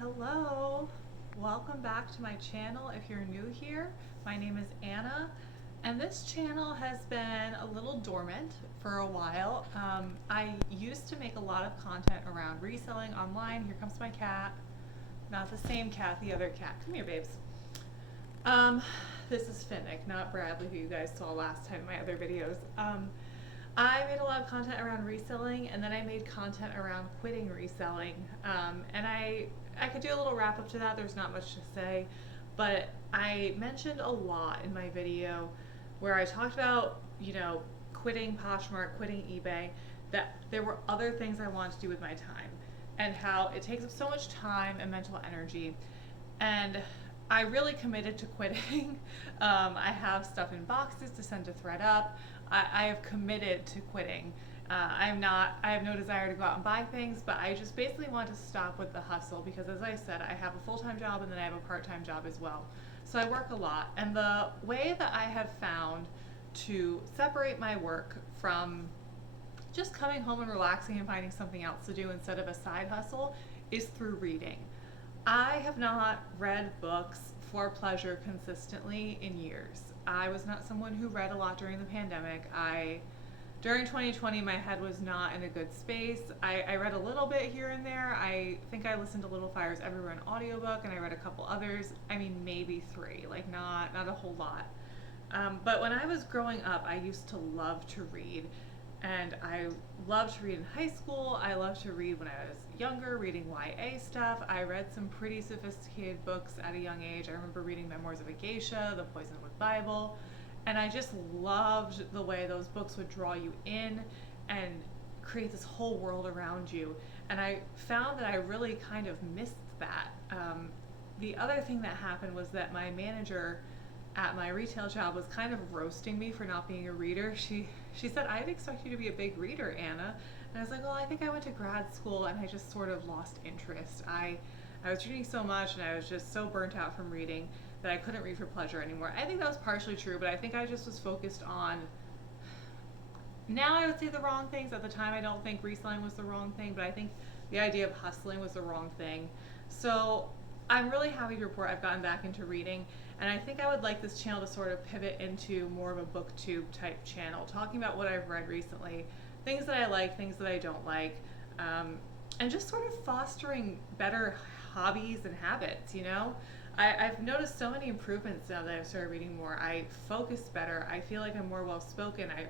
Hello, welcome back to my channel. If you're new here, my name is Anna, and this channel has been a little dormant for a while. I used to make a lot of content around reselling online. Here comes my cat. Not the same cat, the other cat. Come here, babes. This is Finnick, not Bradley, who you guys saw last time in my other videos. I made a lot of content around reselling, and then I made content around quitting reselling. And I could do a little wrap up to that. There's not much to say, but I mentioned a lot in my video where I talked about, quitting Poshmark, quitting eBay, that there were other things I wanted to do with my time and how it takes up so much time and mental energy. And I really committed to quitting. I have stuff in boxes to send to ThreadUp. I have committed to quitting. I have no desire to go out and buy things, but I just basically want to stop with the hustle because, as I said, I have a full-time job and then I have a part-time job as well. So I work a lot, and the way that I have found to separate my work from just coming home and relaxing and finding something else to do instead of a side hustle is through reading. I have not read books for pleasure consistently in years. I was not someone who read a lot during the pandemic. During 2020, my head was not in a good space. I read a little bit here and there. I think I listened to Little Fires Everywhere an audiobook, and I read a couple others. I mean, maybe 3, like not a whole lot. But when I was growing up, I used to love to read. And I loved to read in high school. I loved to read when I was younger, reading YA stuff. I read some pretty sophisticated books at a young age. I remember reading Memoirs of a Geisha, The Poisonwood Bible, and I just loved the way those books would draw you in and create this whole world around you. And I found that I really kind of missed that. The other thing that happened was that my manager at my retail job was kind of roasting me for not being a reader. She said, "I'd expect you to be a big reader, Anna." And I was like, "Well, I think I went to grad school and I just sort of lost interest. I was reading so much and I was just so burnt out from reading that I couldn't read for pleasure anymore." I think that was partially true, but I think I just was focused on, now I would say the wrong things. At the time, I don't think reselling was the wrong thing, but I think the idea of hustling was the wrong thing. So I'm really happy to report I've gotten back into reading, and I think I would like this channel to sort of pivot into more of a booktube type channel, talking about what I've read recently, things that I like, things that I don't like, and just sort of fostering better hobbies and habits, I've noticed so many improvements now that I've started reading more. I focus better. I feel like I'm more well-spoken. I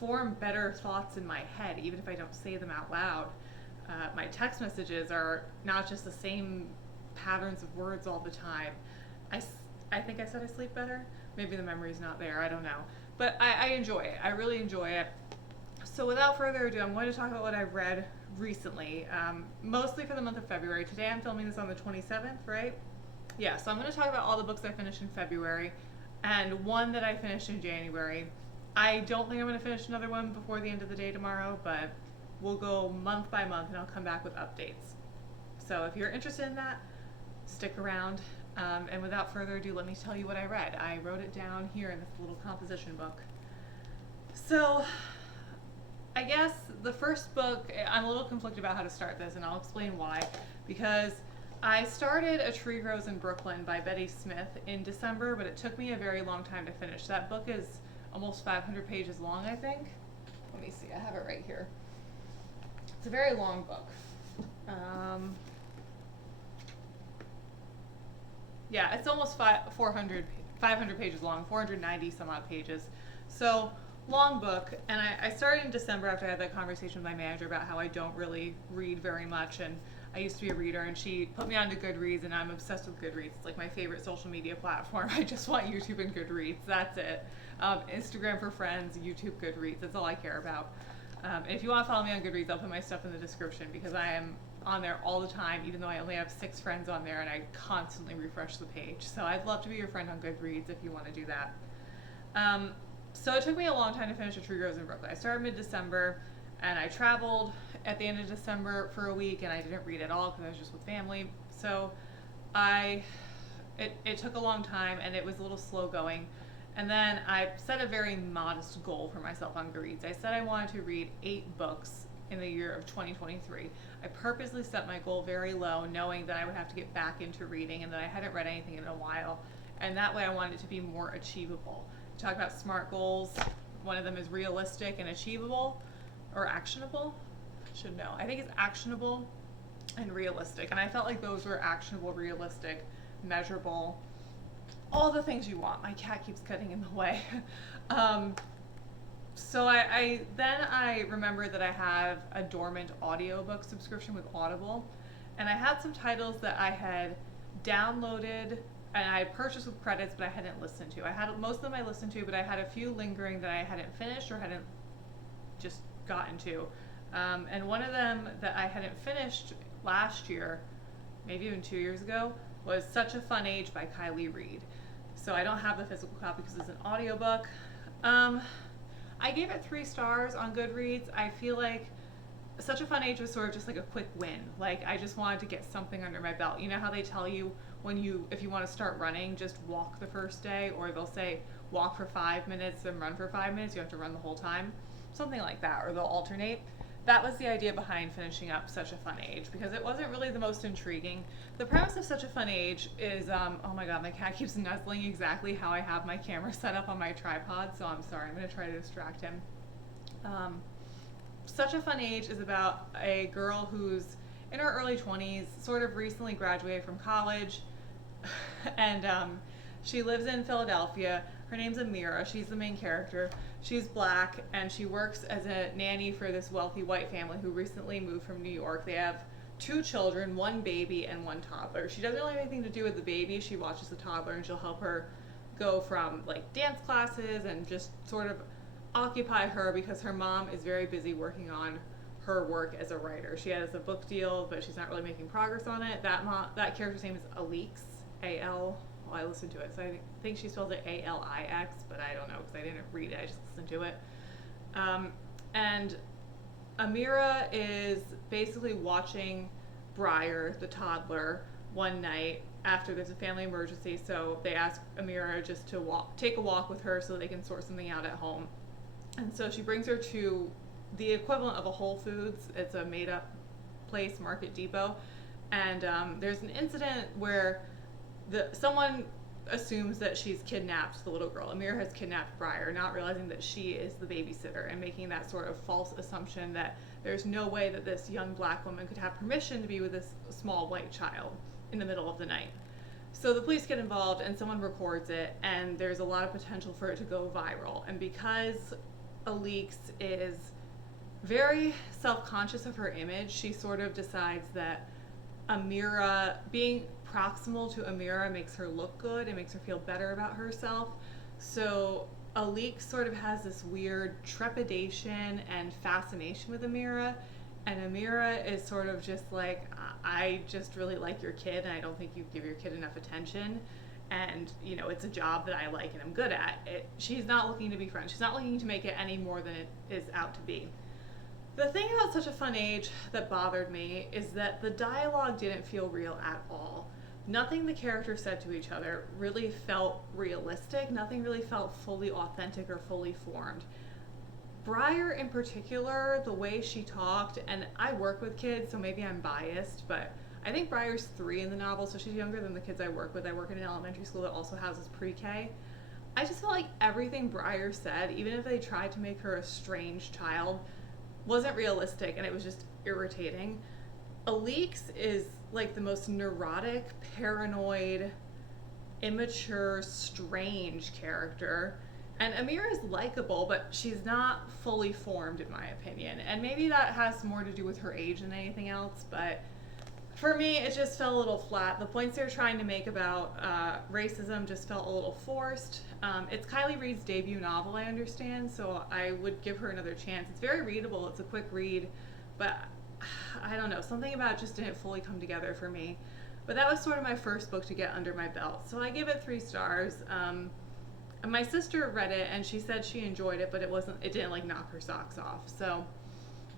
form better thoughts in my head, even if I don't say them out loud. My text messages are not just the same patterns of words all the time. I think I said I sleep better. Maybe the memory's not there. I don't know. But I enjoy it. I really enjoy it. So without further ado, I'm going to talk about what I've read recently, mostly for the month of February. Today I'm filming this on the 27th, right? Yeah, so I'm going to talk about all the books I finished in February and one that I finished in January. I don't think I'm going to finish another one before the end of the day tomorrow, but we'll go month by month and I'll come back with updates. So if you're interested in that, stick around. And without further ado, let me tell you what I read. I wrote it down here in this little composition book. So I guess the first book, I'm a little conflicted about how to start this, and I'll explain why. Because I started A Tree Grows in Brooklyn by Betty Smith in December, but it took me a very long time to finish. That book is almost 500 pages long, I think. Let me see, I have it right here. It's a very long book. Yeah, it's almost 500 pages long, 490 some odd pages. So, long book. And I started in December after I had that conversation with my manager about how I don't really read very much. And I used to be a reader, and she put me onto Goodreads, and I'm obsessed with Goodreads. It's like my favorite social media platform. I just want YouTube and Goodreads. That's it. Instagram for friends, YouTube, Goodreads. That's all I care about. And if you want to follow me on Goodreads, I'll put my stuff in the description because I am on there all the time, even though I only have 6 friends on there and I constantly refresh the page. So I'd love to be your friend on Goodreads if you want to do that. So it took me a long time to finish A Tree Grows in Brooklyn. I started mid-December and I traveled at the end of December for a week and I didn't read at all because I was just with family. So it took a long time and it was a little slow going. And then I set a very modest goal for myself on Goodreads. I said I wanted to read 8 books in the year of 2023. I purposely set my goal very low, knowing that I would have to get back into reading and that I hadn't read anything in a while. And that way I wanted it to be more achievable. Talk about SMART goals. One of them is realistic and achievable, or actionable. Should know. I think it's actionable and realistic. And I felt like those were actionable, realistic, measurable, all the things you want. My cat keeps getting in the way. So I remembered that I have a dormant audiobook subscription with Audible, and I had some titles that I had downloaded and I had purchased with credits, but I hadn't listened to. I had most of them I listened to, but I had a few lingering that I hadn't finished or hadn't just gotten to. And one of them that I hadn't finished last year, maybe even 2 years ago, was Such a Fun Age by Kiley, Reid. So I don't have the physical copy because it's an audiobook. I gave it 3 stars on Goodreads. I feel like Such a Fun Age was sort of just like a quick win. Like, I just wanted to get something under my belt. You know how they tell you if you want to start running, just walk the first day, or they'll say walk for 5 minutes and run for 5 minutes. You have to run the whole time. Something like that, or they'll alternate. That was the idea behind finishing up Such a Fun Age, because it wasn't really the most intriguing. The premise of Such a Fun Age is, oh my god, my cat keeps nuzzling exactly how I have my camera set up on my tripod, so I'm sorry, I'm going to try to distract him. Such a Fun Age is about a girl who's in her early 20s, sort of recently graduated from college, and she lives in Philadelphia. Her name's Amira. She's the main character. She's black, and she works as a nanny for this wealthy white family who recently moved from New York. They have 2 children, 1 baby and 1 toddler. She doesn't really have anything to do with the baby. She watches the toddler, and she'll help her go from like dance classes and just sort of occupy her, because her mom is very busy working on her work as a writer. She has a book deal, but she's not really making progress on it. That character's name is Alix, A-L. Well, I listened to it, so I think she spells it A-L-I-X, but I don't know because I didn't read it, I just listened to it. And Amira is basically watching Briar, the toddler, one night after there's a family emergency, so they ask Amira just to take a walk with her so they can sort something out at home. And so she brings her to the equivalent of a Whole Foods. It's a made-up place, Market Depot, and there's an incident where someone assumes that she's kidnapped the little girl. Amira has kidnapped Briar, not realizing that she is the babysitter, and making that sort of false assumption that there's no way that this young black woman could have permission to be with this small white child in the middle of the night. So the police get involved, and someone records it, and there's a lot of potential for it to go viral. And because Alix is very self-conscious of her image, she sort of decides that Amira, being proximal to Amira, makes her look good and makes her feel better about herself. So Alix sort of has this weird trepidation and fascination with Amira, and Amira is sort of just like, I just really like your kid, and I don't think you give your kid enough attention, and you know, it's a job that I like and I'm good at. She's not looking to be friends. She's not looking to make it any more than it is out to be. The thing about Such a Fun Age that bothered me is that the dialogue didn't feel real at all. Nothing the characters said to each other really felt realistic. Nothing really felt fully authentic or fully formed. Briar in particular, the way she talked, and I work with kids, so maybe I'm biased, but I think Briar's 3 in the novel, so she's younger than the kids I work with. I work in an elementary school that also houses pre-K. I just felt like everything Briar said, even if they tried to make her a strange child, wasn't realistic, and it was just irritating. Alix is like the most neurotic, paranoid, immature, strange character. And Amira is likable, but she's not fully formed, in my opinion. And maybe that has more to do with her age than anything else, but for me, it just felt a little flat. The points they were trying to make about racism just felt a little forced. It's Kiley Reid's debut novel, I understand, so I would give her another chance. It's very readable. It's a quick read, but I don't know. Something about it just didn't fully come together for me. But that was sort of my first book to get under my belt, so I give it 3 stars. And my sister read it, and she said she enjoyed it, but it didn't like knock her socks off. So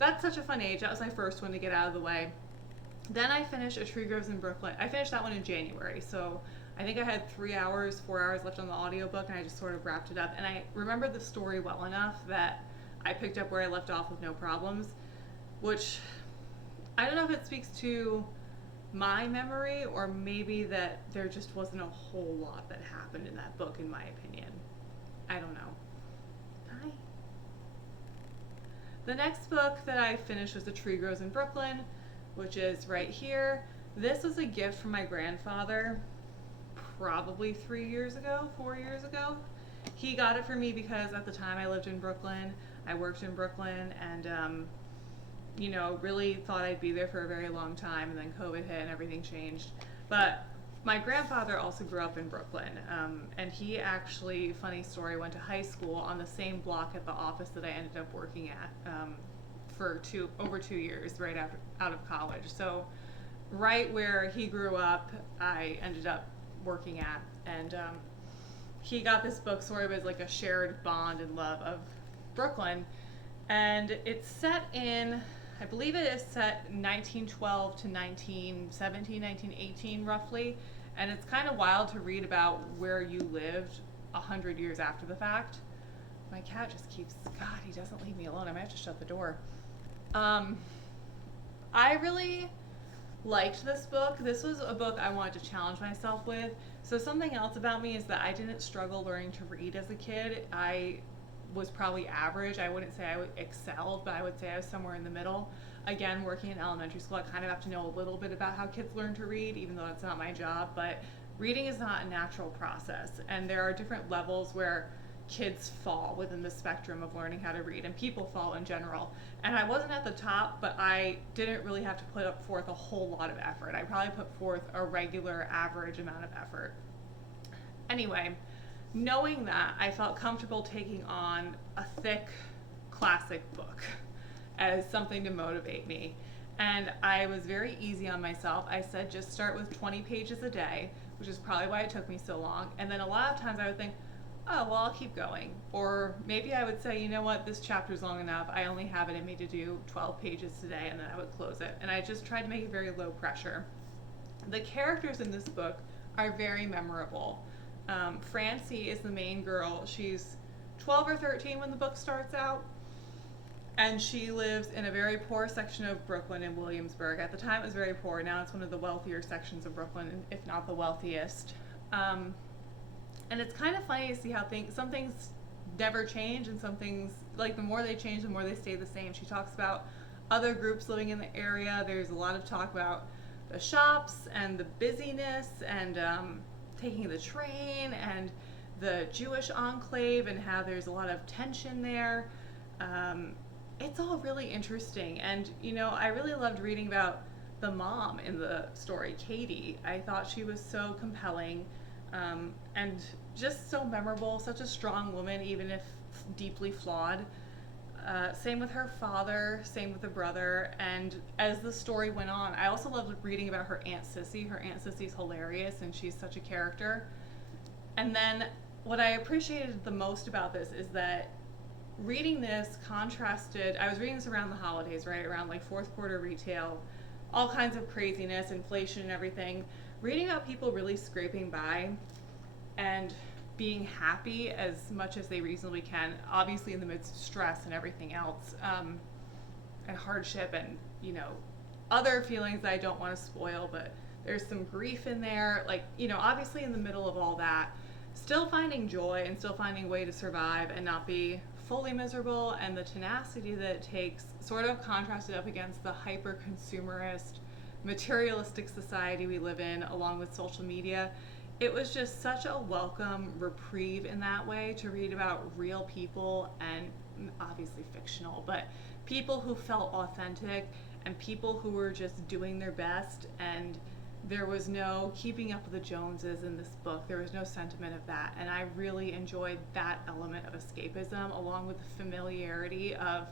that's Such a Fun Age. That was my first one to get out of the way. Then I finished A Tree Grows in Brooklyn. I finished that one in January, so I think I had 4 hours left on the audiobook, and I just sort of wrapped it up. And I remember the story well enough that I picked up where I left off with no problems. which I don't know if it speaks to my memory or maybe that there just wasn't a whole lot that happened in that book, in my opinion. I don't know. Hi. The next book that I finished was The Tree Grows in Brooklyn, which is right here. This was a gift from my grandfather probably 4 years ago. He got it for me because at the time I lived in Brooklyn, I worked in Brooklyn, and really thought I'd be there for a very long time, and then COVID hit and everything changed. But my grandfather also grew up in Brooklyn, and he actually, funny story, went to high school on the same block at the office that I ended up working at for over 2 years right out of college. So right where he grew up, I ended up working at, and he got this book sort of as like a shared bond and love of Brooklyn, and it's set in, I believe it is set 1912 to 1917, 1918 roughly, and it's kind of wild to read about where you lived 100 years after the fact. My cat just keeps, God, he doesn't leave me alone. I might have to shut the door. I really liked this book. This was a book I wanted to challenge myself with. So something else about me is that I didn't struggle learning to read as a kid. I was probably average. I wouldn't say I excelled, but I would say I was somewhere in the middle. Again, working in elementary school, I kind of have to know a little bit about how kids learn to read, even though that's not my job. But reading is not a natural process, and there are different levels where kids fall within the spectrum of learning how to read, and people fall in general. And I wasn't at the top, but I didn't really have to put forth a whole lot of effort. I probably put forth a regular average amount of effort. Anyway, knowing that, I felt comfortable taking on a thick classic book as something to motivate me. And I was very easy on myself. I said just start with 20 pages a day, which is probably why it took me so long. And then a lot of times I would think, oh, well, I'll keep going. Or maybe I would say, you know what, this chapter's long enough. I only have it in me to do 12 pages today, and then I would close it. And I just tried to make it very low pressure. The characters in this book are very memorable. Francie is the main girl. She's 12 or 13 when the book starts out, and she lives in a very poor section of Brooklyn in Williamsburg. At the time it was very poor. Now it's one of the wealthier sections of Brooklyn, if not the wealthiest. And it's kind of funny to see how some things never change, and some things, like, the more they change, the more they stay the same. She talks about other groups living in the area. There's a lot of talk about the shops and the busyness and taking the train and the Jewish enclave and how there's a lot of tension there. It's all really interesting. And, I really loved reading about the mom in the story, Katie. I thought she was so compelling. And just so memorable, such a strong woman, even if deeply flawed. Same with her father, same with the brother, and as the story went on, I also loved reading about her Aunt Sissy. Her Aunt Sissy's hilarious, and she's such a character. And then what I appreciated the most about this is that reading this contrasted, I was reading this around the holidays, right, around like fourth quarter retail, all kinds of craziness, inflation and everything. Reading about people really scraping by and being happy as much as they reasonably can, obviously in the midst of stress and everything else, and hardship and, other feelings that I don't want to spoil, but there's some grief in there, obviously in the middle of all that, still finding joy and still finding a way to survive and not be fully miserable, and the tenacity that it takes, sort of contrasted up against the hyper-consumerist, materialistic society we live in, along with social media. It was just such a welcome reprieve in that way to read about real people, and obviously fictional, but people who felt authentic and people who were just doing their best, and there was no keeping up with the Joneses in this book. There was no sentiment of that, and I really enjoyed that element of escapism, along with the familiarity of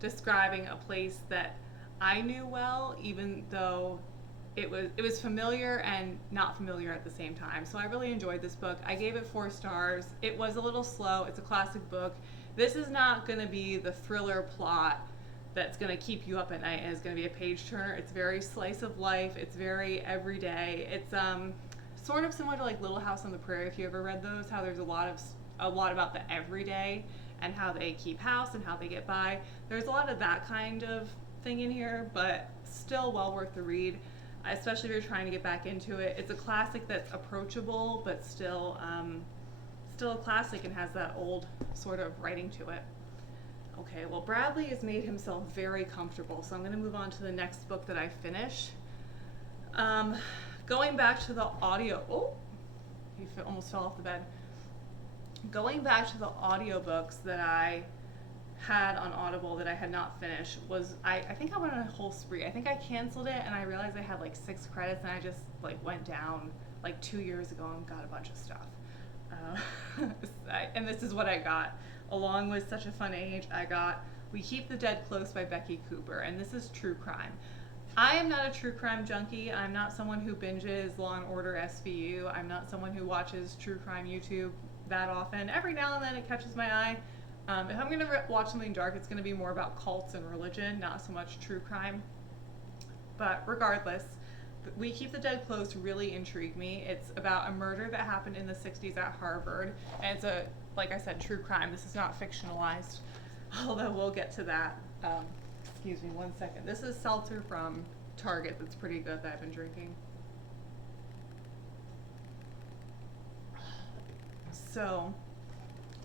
describing a place that I knew well, even though it was familiar and not familiar at the same time. So I really enjoyed this book. I gave it 4 stars. It was a little slow. It's a classic book. This is not going to be the thriller plot that's going to keep you up at night and is going to be a page turner. It's very slice of life. It's very everyday. It's sort of similar to like Little House on the Prairie, if you ever read those, how there's a lot about the everyday and how they keep house and how they get by. There's a lot of that kind of thing in here, but still well worth the read, especially if you're trying to get back into it. It's a classic that's approachable, but still a classic and has that old sort of writing to it. Okay, well, Bradley has made himself very comfortable, so I'm going to move on to the next book that I finish. Going back to the audio, he almost fell off the bed. Going back to the audiobooks that I had on Audible that I had not finished was, I think I went on a whole spree. I think I canceled it and I realized I had like 6 credits, and I just like went down like 2 years ago and got a bunch of stuff. And this is what I got. Along with Such a Fun Age, I got We Keep the Dead Close by Becky Cooper, and this is true crime. I am not a true crime junkie. I'm not someone who binges Law and Order SVU. I'm not someone who watches true crime YouTube that often. Every now and then it catches my eye. If I'm going to watch something dark, it's going to be more about cults and religion, not so much true crime. But regardless, We Keep the Dead Close really intrigued me. It's about a murder that happened in the 60s at Harvard. And it's a, like I said, true crime. This is not fictionalized, although we'll get to that. Excuse me one second. This is seltzer from Target that's pretty good that I've been drinking. So,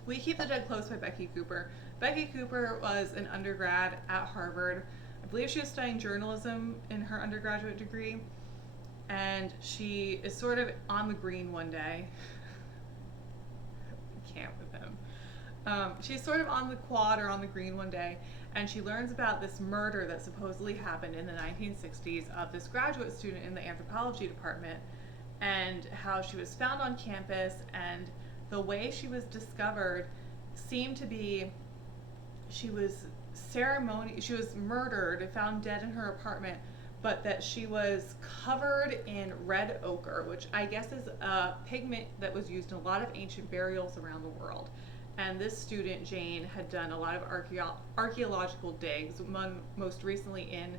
We Keep the Dead Close by Becky Cooper. Becky Cooper was an undergrad at Harvard. I believe she was studying journalism in her undergraduate degree. And she is sort of on the green one day. I can't with him. She's sort of on the quad or on the green one day, and she learns about this murder that supposedly happened in the 1960s of this graduate student in the anthropology department, and how she was found on campus, and the way she was discovered seemed to be she was murdered, found dead in her apartment, but that she was covered in red ochre, which I guess is a pigment that was used in a lot of ancient burials around the world. And this student, Jane, had done a lot of archaeological digs, most recently in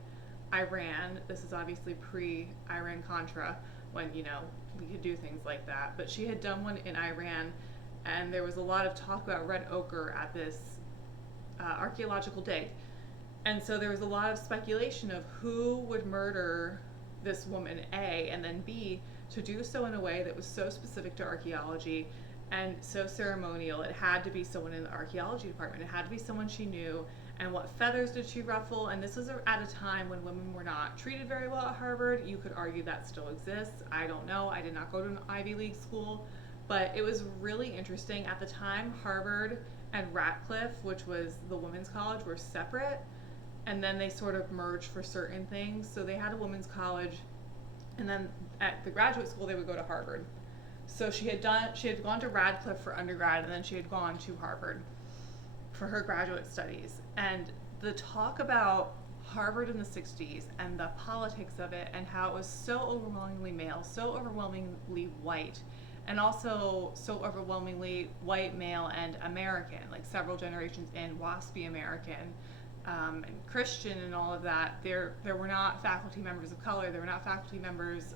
Iran. This is obviously pre-Iran-Contra, when, you know, we could do things like that. But she had done one in Iran, and there was a lot of talk about red ochre at this archaeological dig. And so there was a lot of speculation of who would murder this woman, A, and then B, to do so in a way that was so specific to archaeology and so ceremonial. It had to be someone in the archaeology department. It had to be someone she knew. And what feathers did she ruffle? And this was at a time when women were not treated very well at Harvard. You could argue that still exists. I don't know. I did not go to an Ivy League school. But it was really interesting. At the time, Harvard and Radcliffe, which was the women's college, were separate. And then they sort of merged for certain things. So they had a women's college, and then at the graduate school they would go to Harvard. So she had gone to Radcliffe for undergrad, and then she had gone to Harvard for her graduate studies. And the talk about Harvard in the 60s and the politics of it, and how it was so overwhelmingly male, so overwhelmingly white, and also so overwhelmingly white, male, and American, like several generations in, WASPy American, and Christian and all of that. There were not faculty members of color. There were not faculty members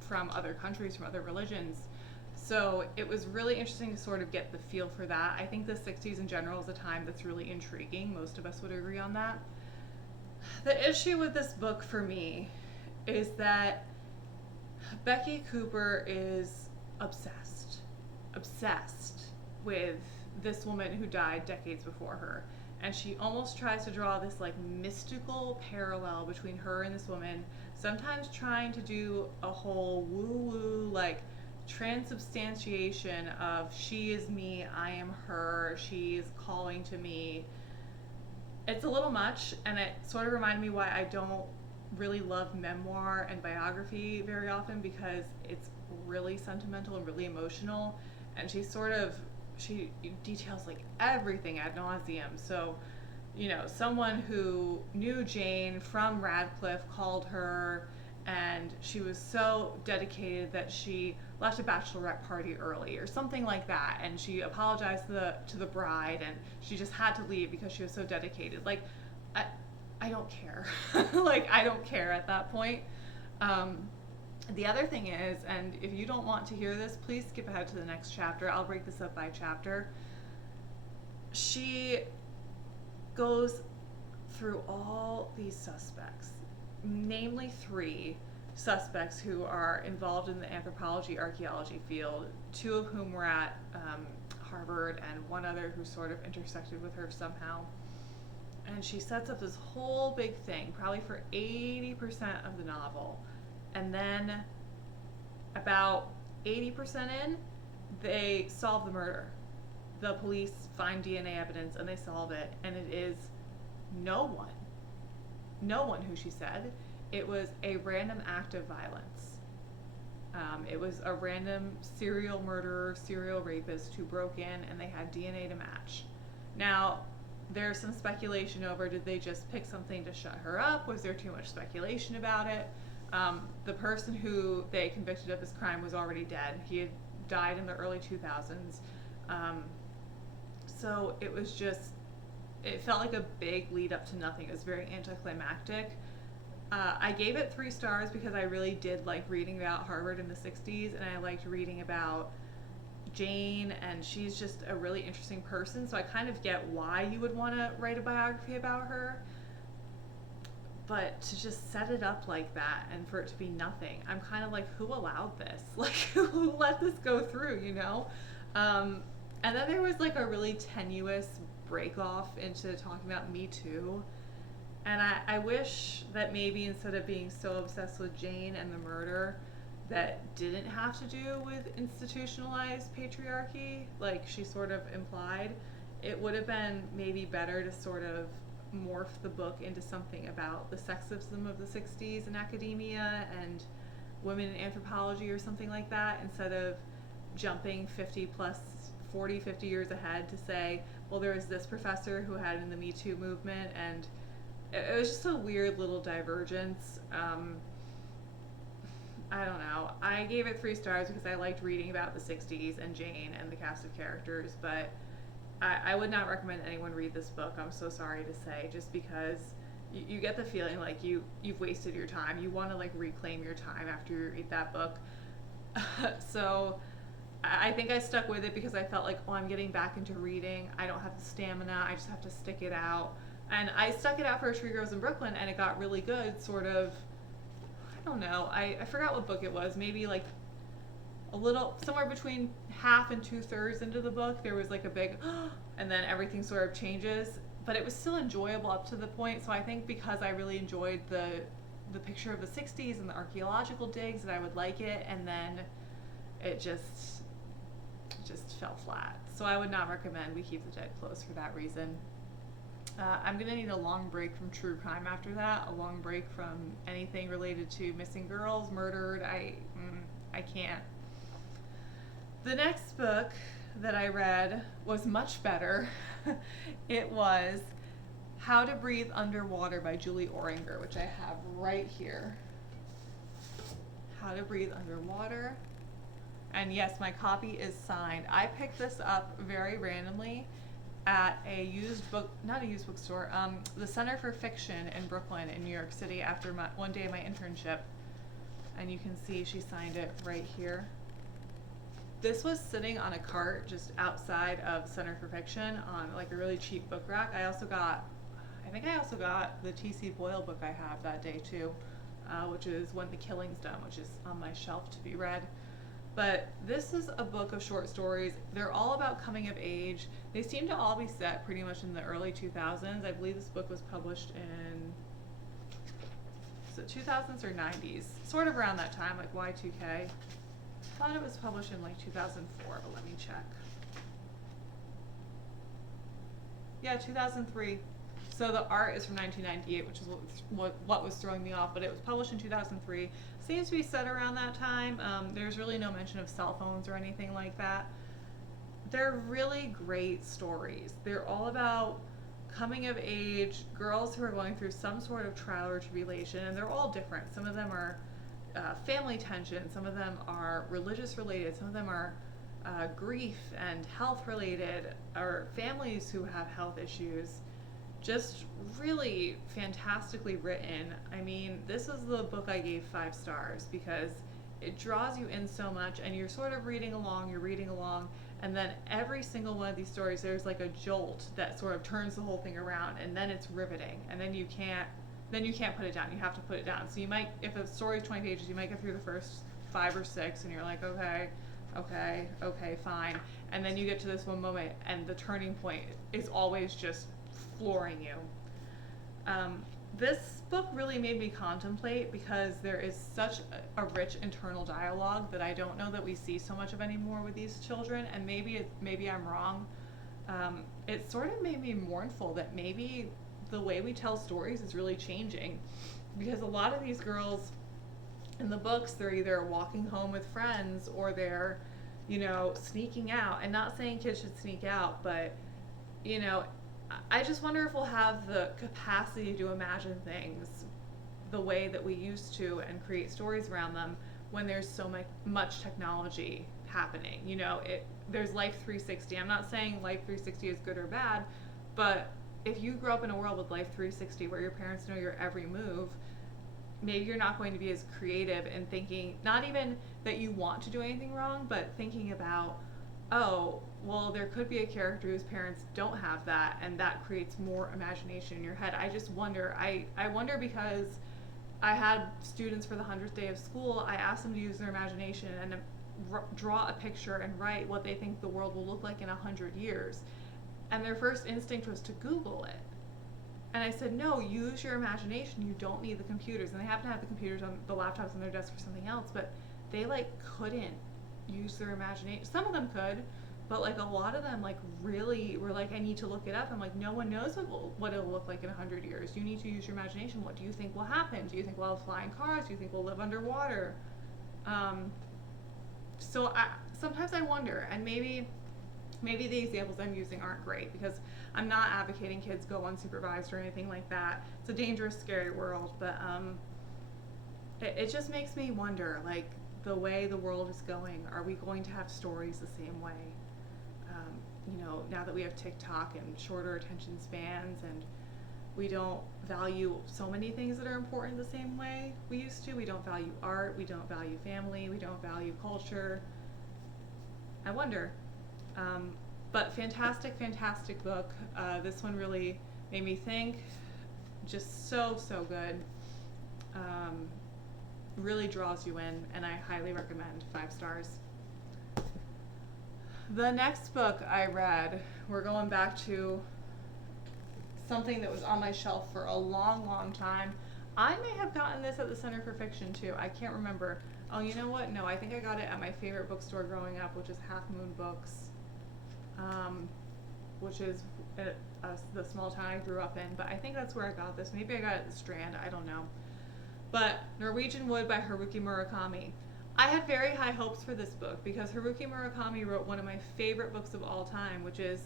from other countries, from other religions. So it was really interesting to sort of get the feel for that. I think the 60s in general is a time that's really intriguing. Most of us would agree on that. The issue with this book for me is that Becky Cooper is obsessed with this woman who died decades before her. And she almost tries to draw this like mystical parallel between her and this woman, sometimes trying to do a whole woo-woo like transubstantiation of she is me, I am her, she's calling to me. It's a little much, and it sort of reminded me why I don't really love memoir and biography very often, because it's really sentimental and really emotional, and she details like everything ad nauseum. So, you know, someone who knew Jane from Radcliffe called her, and she was so dedicated that she left a bachelorette party early or something like that, and she apologized to the bride, and she just had to leave because she was so dedicated. Like, I don't care. Like, I don't care at that point. The other thing is, and if you don't want to hear this, please skip ahead to the next chapter. I'll break this up by chapter. She goes through all these suspects, namely 3 suspects who are involved in the anthropology archaeology field, 2 of whom were at Harvard and 1 other who sort of intersected with her somehow. And she sets up this whole big thing, probably for 80% of the novel. And then about 80% in, they solve the murder. The police find DNA evidence and they solve it. And it is no one who she said. It was a random act of violence. It was a random serial murderer, serial rapist who broke in and they had DNA to match. Now, there's some speculation over, did they just pick something to shut her up? Was there too much speculation about it? The person who they convicted of this crime was already dead. He had died in the early 2000s. So it was just, it felt like a big lead up to nothing. It was very anticlimactic. I gave it 3 stars because I really did like reading about Harvard in the 60s, and I liked reading about Jane, and she's just a really interesting person, so I kind of get why you would want to write a biography about her. But to just set it up like that and for it to be nothing, I'm kind of like, who allowed this? Like, who let this go through, you know? And then there was like a really tenuous break off into talking about Me Too. And I wish that maybe instead of being so obsessed with Jane and the murder, that didn't have to do with institutionalized patriarchy, like she sort of implied, it would have been maybe better to sort of morph the book into something about the sexism of the 60s in academia and women in anthropology or something like that, instead of jumping 50 years ahead to say, well, there was this professor who had in the Me Too movement, and it was just a weird little divergence. I don't know. I gave it 3 stars because I liked reading about the 60s and Jane and the cast of characters, but I would not recommend anyone read this book, I'm so sorry to say, just because you get the feeling like you've wasted your time. You want to like reclaim your time after you read that book. So I think I stuck with it because I felt like, oh, I'm getting back into reading. I don't have the stamina. I just have to stick it out. And I stuck it out for Tree Grows in Brooklyn, and it got really good, sort of. I don't know. I forgot what book it was. Maybe like a little, somewhere between half and 2/3 into the book, there was like a big, and then everything sort of changes. But it was still enjoyable up to the point. So I think because I really enjoyed the picture of the 60s and the archaeological digs, that I would like it, and then it just fell flat. So I would not recommend We Keep the Dead Close for that reason. I'm going to need a long break from true crime after that, a long break from anything related to missing girls, murdered. I can't. The next book that I read was much better. It was How to Breathe Underwater by Julie Orringer, which I have right here. How to Breathe Underwater. And yes, my copy is signed. I picked this up very randomly at a not a used bookstore, the Center for Fiction in Brooklyn in New York City after one day of my internship. And you can see she signed it right here. This was sitting on a cart just outside of Center for Fiction on like a really cheap book rack. I think I also got the T.C. Boyle book I have that day too, which is When the Killing's Done, which is on my shelf to be read. But this is a book of short stories. They're all about coming of age. They seem to all be set pretty much in the early 2000s. I believe this book was published in, is it 2000s or 90s? Sort of around that time, like Y2K. I thought it was published in like 2004, but let me check. Yeah, 2003. So the art is from 1998, which is what was throwing me off, but it was published in 2003. Seems to be set around that time. There's really no mention of cell phones or anything like that. They're really great stories. They're all about coming of age, girls who are going through some sort of trial or tribulation, and they're all different. Some of them are family tension, some of them are religious related, some of them are grief and health related, or families who have health issues. Just really fantastically written. I mean, this is the book I gave 5 stars because it draws you in so much, and you're sort of reading along, and then every single one of these stories, there's like a jolt that sort of turns the whole thing around, and then it's riveting, and then you can't put it down. You have to put it down. So you might, if a story is 20 pages, you might get through the first 5 or 6, and you're like, okay, fine. And then you get to this one moment, and the turning point is always just flooring you. This book really made me contemplate, because there is such a rich internal dialogue that I don't know that we see so much of anymore with these children, and maybe I'm wrong. It sort of made me mournful that maybe the way we tell stories is really changing, because a lot of these girls in the books, they're either walking home with friends, or they're, sneaking out. And not saying kids should sneak out, but, I just wonder if we'll have the capacity to imagine things the way that we used to and create stories around them when there's so much technology happening. There's Life 360. I'm not saying Life 360 is good or bad, but if you grow up in a world with Life 360 where your parents know your every move, maybe you're not going to be as creative in thinking, not even that you want to do anything wrong, but thinking about, oh, well, there could be a character whose parents don't have that, and that creates more imagination in your head. I just wonder. I wonder, because I had students for the 100th day of school. I asked them to use their imagination and draw a picture and write what they think the world will look like in 100 years. And their first instinct was to Google it. And I said, no, use your imagination. You don't need the computers. And they happen to have the computers on the laptops on their desk for something else, but they couldn't use their imagination. Some of them could, but a lot of them really were I need to look it up. I'm like, no one knows what it'll look like in 100 years. You need to use your imagination. What do you think will happen? Do you think we'll have flying cars? Do you think we'll live underwater? So sometimes I wonder, and maybe the examples I'm using aren't great, because I'm not advocating kids go unsupervised or anything like that. It's a dangerous, scary world, but it just makes me wonder, the way the world is going, are we going to have stories the same way? Now that we have TikTok and shorter attention spans, and we don't value so many things that are important the same way we used to. We don't value art, we don't value family, we don't value culture. I wonder. But fantastic book. This one really made me think. Just so good. Really draws you in, and I highly recommend. 5 stars. The next book I read, we're going back to something that was on my shelf for a long time. I may have gotten this at the Center for Fiction too. I can't remember. Oh, you know what? No, I think I got it at my favorite bookstore growing up, which is Half Moon Books, which is the small town I grew up in. But I think that's where I got this. Maybe I got it at the Strand. I don't know. But Norwegian Wood by Haruki Murakami. I had very high hopes for this book, because Haruki Murakami wrote one of my favorite books of all time, which is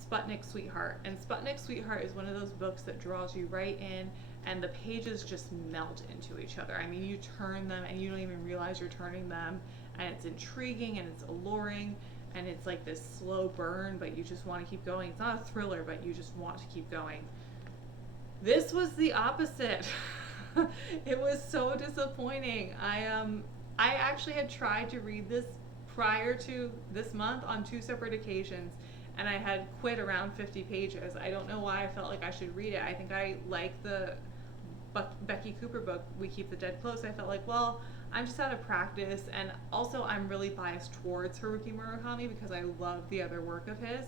Sputnik Sweetheart. And Sputnik Sweetheart is one of those books that draws you right in, and the pages just melt into each other. I mean, you turn them and you don't even realize you're turning them, and it's intriguing and it's alluring, and it's like this slow burn, but you just want to keep going. It's not a thriller, but you just want to keep going. This was the opposite. It was so disappointing. I actually had tried to read this prior to this month on 2 separate occasions, and I had quit around 50 pages. I don't know why I felt like I should read it. I think I like the Becky Cooper book, We Keep the Dead Close. I felt like, well, I'm just out of practice, and also I'm really biased towards Haruki Murakami because I love the other work of his.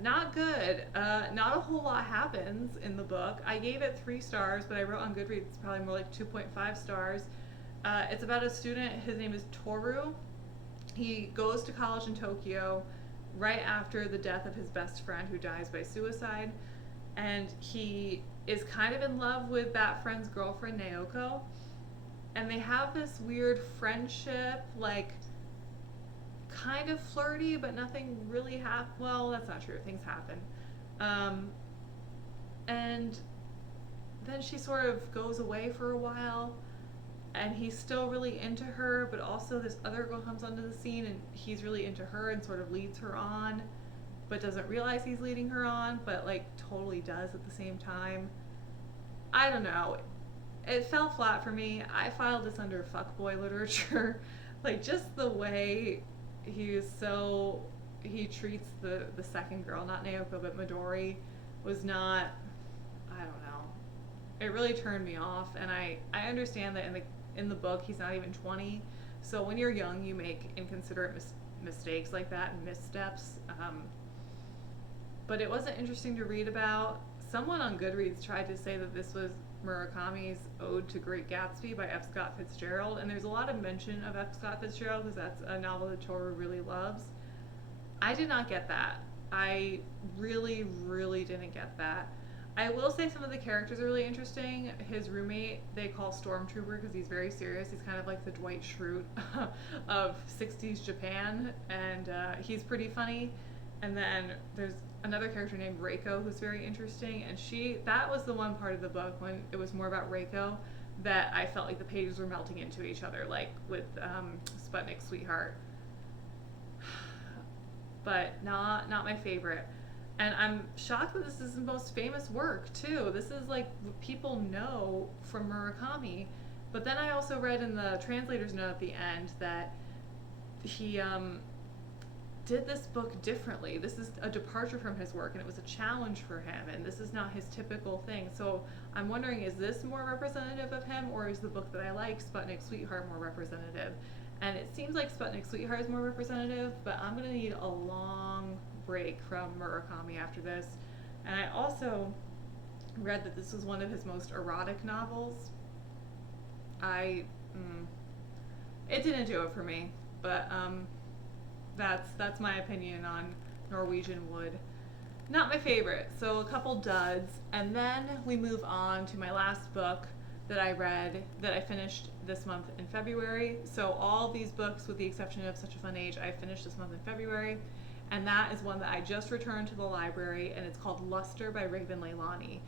Not good. Not a whole lot happens in the book. I gave it 3 stars, but I wrote on Goodreads it's probably more like 2.5 stars. It's about a student. His name is Toru. He goes to college in Tokyo right after the death of his best friend, who dies by suicide, and he is kind of in love with that friend's girlfriend, Naoko, and they have this weird friendship, kind of flirty, but nothing really well, that's not true. Things happen. And then she sort of goes away for a while, and he's still really into her, but also this other girl comes onto the scene, and he's really into her and sort of leads her on, but doesn't realize he's leading her on, but totally does at the same time. I don't know. it fell flat for me. I filed this under fuckboy literature. Like, just the way he treats the second girl, not Naoko, but Midori, was not, I don't know. It really turned me off, and I understand that in the book he's not even 20. So when you're young, you make inconsiderate mistakes like that and missteps. But it wasn't interesting to read about. Someone on Goodreads tried to say that this was Murakami's Ode to Great Gatsby by F. Scott Fitzgerald, and there's a lot of mention of F. Scott Fitzgerald because that's a novel that Toru really loves. I did not get that. I really, really didn't get that. I will say some of the characters are really interesting. His roommate, they call Stormtrooper because he's very serious. He's kind of like the Dwight Schrute of 60s Japan, and he's pretty funny. And then there's another character named Reiko who's very interesting, and that was the one part of the book when it was more about Reiko that I felt like the pages were melting into each other, like with Sputnik Sweetheart. But not my favorite. And I'm shocked that this is his most famous work, too. This is like what people know from Murakami. But then I also read in the translator's note at the end that he did this book differently. This is a departure from his work, and it was a challenge for him, and this is not his typical thing. So I'm wondering, is this more representative of him, or is the book that I like, Sputnik Sweetheart, more representative? And it seems like Sputnik Sweetheart is more representative, but I'm going to need a long break from Murakami after this. And I also read that this was one of his most erotic novels. It didn't do it for me, but that's my opinion on Norwegian Wood. Not my favorite, so a couple duds. And then we move on to my last book that I read, that I finished this month in February. So all these books, with the exception of Such a Fun Age, I finished this month in February. And that is one that I just returned to the library, and it's called Luster by Reid and Leilani.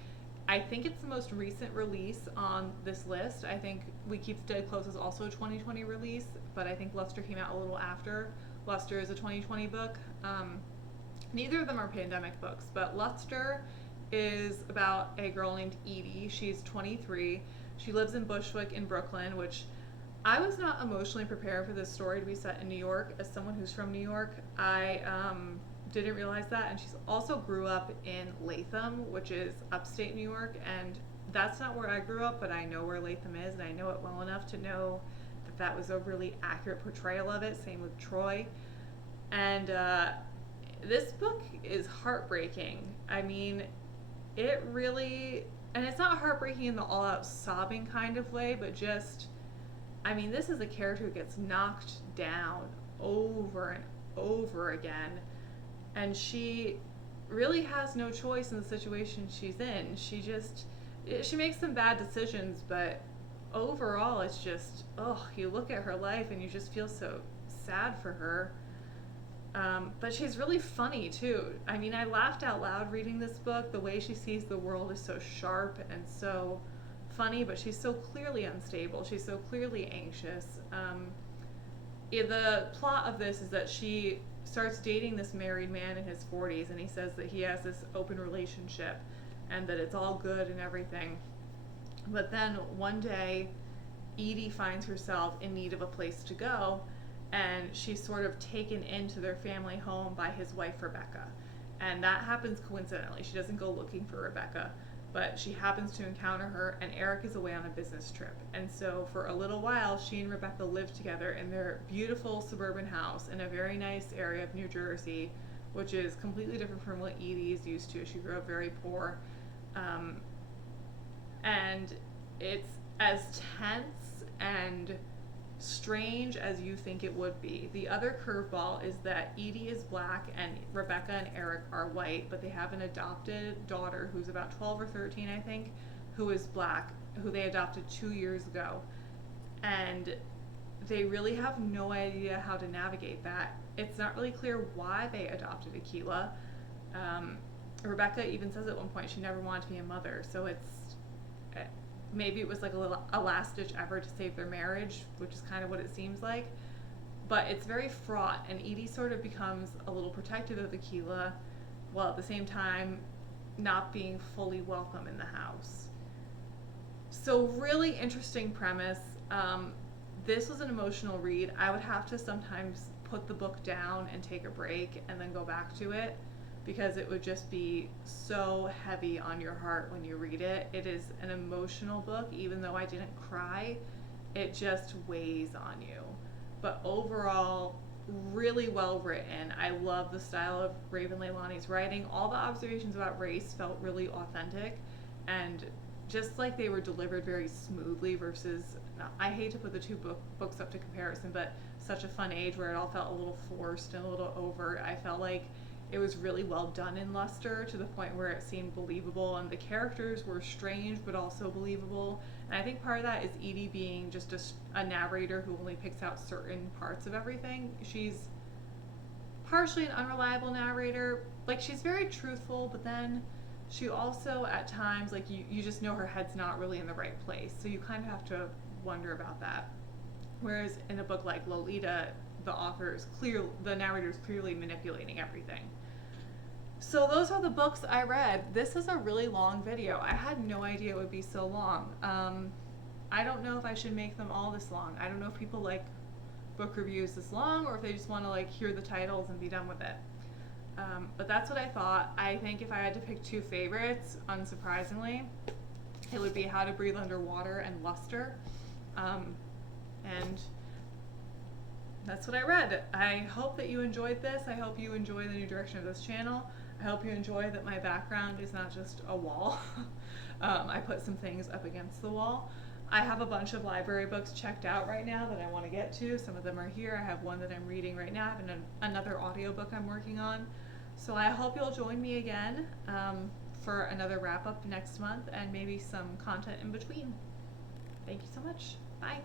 I think it's the most recent release on this list. I think We Keep the Dead Close is also a 2020 release, but I think Luster came out a little after. Luster is a 2020 book. Neither of them are pandemic books, but Luster is about a girl named Edie. She's 23. She lives in Bushwick in Brooklyn, which I was not emotionally prepared for this story to be set in New York. As someone who's from New York, I didn't realize that. And she's also grew up in Latham, which is upstate New York, and that's not where I grew up, but I know where Latham is, and I know it well enough to know that that was a really accurate portrayal of it. Same with Troy. And this book is heartbreaking. I mean, it really, and it's not heartbreaking in the all-out sobbing kind of way, but just, I mean, this is a character who gets knocked down over and over again, and she really has no choice in the situation she's in. She makes some bad decisions, but overall it's just, you look at her life and you just feel so sad for her. But she's really funny too. I mean, I laughed out loud reading this book. The way she sees the world is so sharp and so funny, but she's so clearly unstable. She's so clearly anxious. The plot of this is that she starts dating this married man in his 40s, and he says that he has this open relationship and that it's all good and everything. But then one day, Edie finds herself in need of a place to go, and she's sort of taken into their family home by his wife, Rebecca. And that happens coincidentally. She doesn't go looking for Rebecca, but she happens to encounter her, and Eric is away on a business trip. And so for a little while, she and Rebecca live together in their beautiful suburban house in a very nice area of New Jersey, which is completely different from what Edie is used to. She grew up very poor. And it's as tense and strange as you think it would be. The other curveball is that Edie is black and Rebecca and Eric are white, but they have an adopted daughter who's about 12 or 13, I think, who is black, who they adopted 2 years ago. And they really have no idea how to navigate that. It's not really clear why they adopted Akila. Rebecca even says at one point she never wanted to be a mother, so maybe it was like a last-ditch effort to save their marriage, which is kind of what it seems like. But it's very fraught, and Edie sort of becomes a little protective of Akila, while at the same time not being fully welcome in the house. So really interesting premise. This was an emotional read. I would have to sometimes put the book down and take a break and then go back to it because it would just be so heavy on your heart when you read it. It is an emotional book. Even though I didn't cry, it just weighs on you. But overall, really well written. I love the style of Raven Leilani's writing. All the observations about race felt really authentic, and just like they were delivered very smoothly versus, I hate to put the two books up to comparison, but Such a Fun Age, where it all felt a little forced and a little overt. I felt like it was really well done in Luster, to the point where it seemed believable, and the characters were strange but also believable. And I think part of that is Edie being just a narrator who only picks out certain parts of everything. She's partially an unreliable narrator. Like, she's very truthful, but then she also at times, like, you just know her head's not really in the right place, so you kind of have to wonder about that. Whereas in a book like Lolita, the narrator is clearly manipulating everything. So those are the books I read. This is a really long video. I had no idea it would be so long. I don't know if I should make them all this long. I don't know if people like book reviews this long, or if they just want to like hear the titles and be done with it. But that's what I thought. I think if I had to pick two favorites, unsurprisingly, it would be How to Breathe Underwater and Luster. And that's what I read. I hope that you enjoyed this. I hope you enjoy the new direction of this channel. I hope you enjoy that my background is not just a wall. I put some things up against the wall. I have a bunch of library books checked out right now that I want to get to. Some of them are here. I have one that I'm reading right now. I have another audiobook I'm working on. So I hope you'll join me again for another wrap up next month, and maybe some content in between. Thank you so much. Bye.